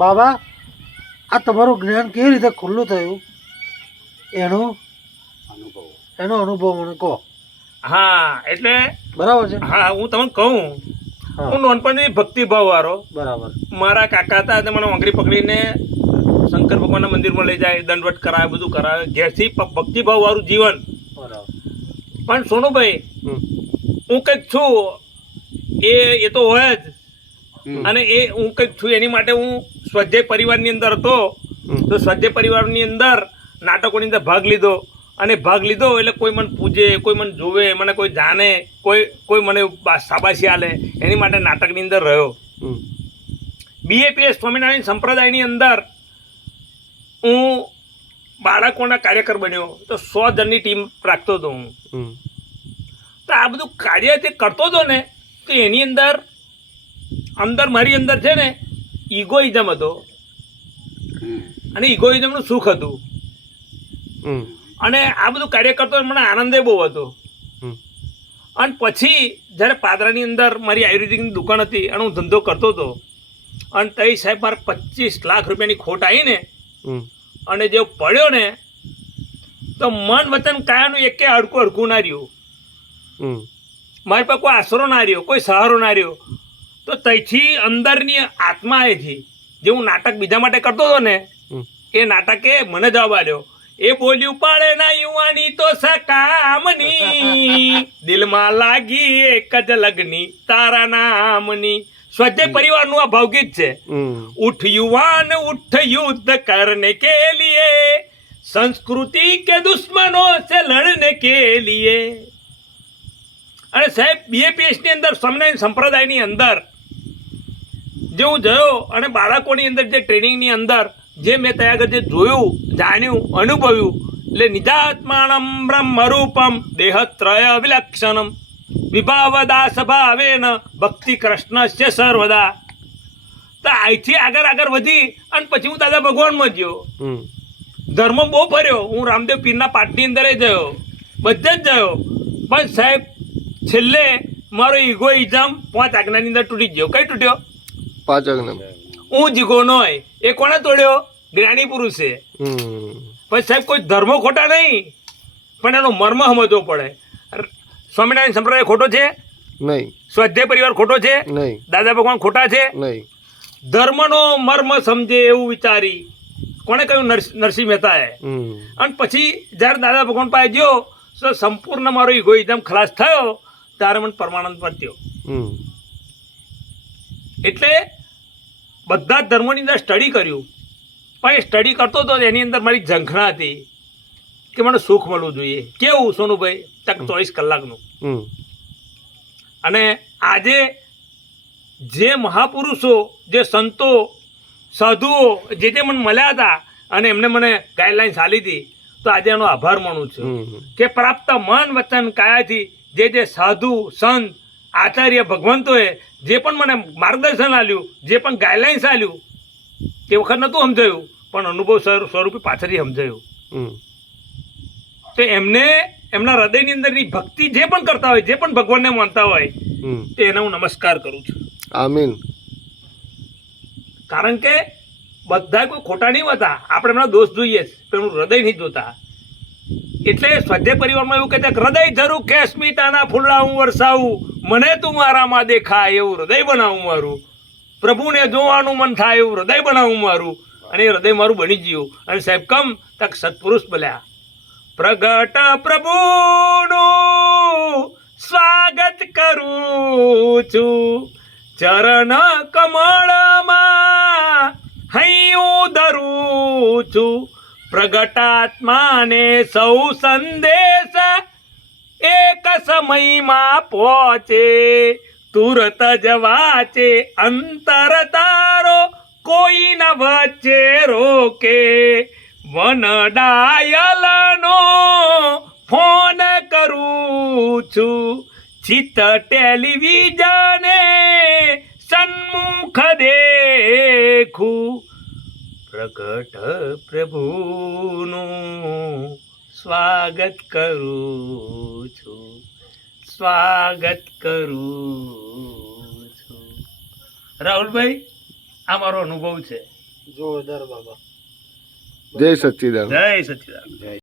બાબા આ તમારું જ્ઞાન કેવી રીતે ખુલ્લું થયું એનો અનુભવ મને કહો. હા એટલે બરાબર છે. હા હું તમને કહું, હું નાનપણથી ભક્તિભાવ વાળો. બરાબર. મારા કાકા હતા તે મને આંગળી પકડીને શંકર ભગવાનના મંદિરમાં લઈ જાય, દંડવટ કરાવે, બધું કરાવે, ઘેરથી ભક્તિભાવ વાળું જીવન. બરાબર. પણ સોનુભાઈ હું કંઈક છું એ તો હોય જ, અને એ હું કંઈક છું એની માટે હું સ્વાધ્યાય પરિવારની અંદર હતો. તો સ્વાધ્યાય પરિવારની અંદર નાટકોની અંદર ભાગ લીધો, અને ભાગ લીધો એટલે કોઈ મને પૂજે, કોઈ મને જોવે, મને કોઈ જાણે, કોઈ મને શાબાશી આલે, એની માટે નાટકની અંદર રહ્યો. બીએપીએસ સ્વામિનારાયણ સંપ્રદાયની અંદર હું બાળકોના કાર્યકર બન્યો, તો 100 જણની ટીમ રાખતો હતો હું. તો આ બધું કાર્ય તે કરતો હતો ને, તો એની અંદર મારી અંદર છે ને ઇગોઇઝમ હતો, અને ઇગોઇઝમનું સુખ હતું. અને આ બધું કાર્ય કરતો મને આનંદે બહુ હતો. અને પછી જ્યારે પાદરાની અંદર મારી આયુર્વેદિકની દુકાન હતી અને હું ધંધો કરતો હતો, અને તઈ સાહેબ મારે 25 લાખ રૂપિયાની ખોટ આવી ને, અને જે પડ્યો ને તો મન વચન કાયાનું એકે હડકું ના રહ્યું. મારી પાસે કોઈ આશરો ના રહ્યો, કોઈ સહારો ના રહ્યો. તો તઈથી અંદરની આત્મા એથી જે હું નાટક બીજા માટે કરતો હતો ને, એ નાટકે મને જવાબ આપ્યો. એ બોલ્યું, પાડે ના યુવાની તો સકામની, દિલમાં લાગી એક જ લગની તારા નામની. સ્વાધ્યાય પરિવારનું આ ભાવગીત છે. ઉઠ યુવાન ઉઠ યુદ્ધ કરને કે લીએ, સંસ્કૃતિ કે દુશ્મનો સે લડને કે લીએ. અને સાહેબ બીએપીએસ ની અંદર સ્વામિનારાયણ સંપ્રદાયની અંદર જે હું ગયો, અને બાળકોની અંદર જે ટ્રેનિંગની અંદર જે મેં ત્યાં આગળ જે જોયું, જાણ્યું, અનુભવ્યું, એટલે નિજાત્માનમ બ્રહ્મરૂપમ દેહત્રય વિલક્ષણમ વિભાવદા સ્વભાવેન ભક્તિ કૃષ્ણસ્ય સર્વદા. તો અહીંથી આગળ વધી અને પછી હું દાદા ભગવાનમાં ગયો. ધર્મ બહુ ફર્યો, હું રામદેવ પીરના પાઠની અંદર ગયો, બધે જ ગયો. પણ સાહેબ છેલ્લે મારો ઇગોઇઝમ 5 આજ્ઞાની અંદર તૂટી ગયો. કઈ તૂટ્યો? 5 આજ્ઞા. હું જીગો નોય, એ કોણે તોડ્યો? જ્ઞાની પુરુષે. પછી સાહેબ કોઈ ધર્મો ખોટા નહીં, પણ એનો મર્મ સમજવો પડે. સ્વામિનારાયણ સંપ્રદાય ખોટો છે નહીં, સ્વાધ્યાય પરિવાર ખોટો છે નહીં, દાદા ભગવાન ખોટા છે નહીં. ધર્મનો મર્મ સમજે એવું વિચારી કોણે કહ્યું? નરસિંહ મહેતાએ. અને પછી જ્યારે દાદા ભગવાન પાસે ગયો તો સંપૂર્ણ મારો ઇગોઇઝમ ખલાસ થયો, ત્યારે મને પરમાનંદ વર્ત્યો. એટલે બધા જ ધર્મોની અંદર સ્ટડી કર્યું, પણ એ સ્ટડી કરતો હતો એની અંદર મારી ઝંખના હતી કે મને સુખ મળવું જોઈએ. કેવું સોનુભાઈ? તક 24 કલાકનું. અને આજે જે મહાપુરુષો, જે સંતો, સાધુઓ જે મને મળ્યા હતા અને એમને મને ગાઈડલાઇન્સ આપી હતી, તો આજે એનો આભાર માનું છું કે પ્રાપ્ત મન વચન કાયાથી જે સાધુ સંત આચાર્ય ભગવંતોએ જે પણ મને માર્ગદર્શન આપ્યું, જે પણ ગાઈડલાઇન્સ આપ્યું, તે વખત નહોતું સમજાયું, પણ અનુભવ સ્વરૂપે પાછળથી સમજાયું. તો એમને એમના હૃદયની અંદરની ભક્તિ જે પણ કરતા હોય, જે પણ ભગવાનને માનતા હોય, તે એને હું નમસ્કાર કરું છું. આમીન. કારણ કે બધા કોઈ ખોટા નહીં હોતા, આપણે એમના દોષ જોઈએ પણ એમનું હૃદય નહીં જોતા. એટલે સ્વાધ્યાય પરિવારમાં એવું કહેતા, હૃદય જરૂર કે સ્મિતાના ફૂલડા હું વરસાવું, મને તું મારામાં દેખાય એવું હૃદય બનાવું મારું, પ્રભુને જોવાનું મન થાય એવું હૃદય બનાવું મારું. અને એ હૃદય મારું બની ગયું. અને સાહેબ કમ તક સત્પુરુષ બોલ્યા, પ્રગટ પ્રભુનું સ્વાગત કરું છું, ચરણ કમળમાં હૈયું ધરું છું, પ્રગટાત્માને સૌ સંદેશ એક સમયમાં પહોંચે, તુરત જ વાંચે અંતર તારો કોઈ ન વચ્ચે રોકે, વન ડાયલનો ફોન કરું છું, ચિત્ત ટેલિવિઝને સન્મુખ દેખું, પ્રગટ પ્રભુનું સ્વાગત કરું છું, સ્વાગત કરું છું. રાહુલભાઈ, આ મારો અનુભવ છે. જોરદાર બાબા. જય સચ્ચિદાનંદ. જય સચ્ચિદાનંદ. જય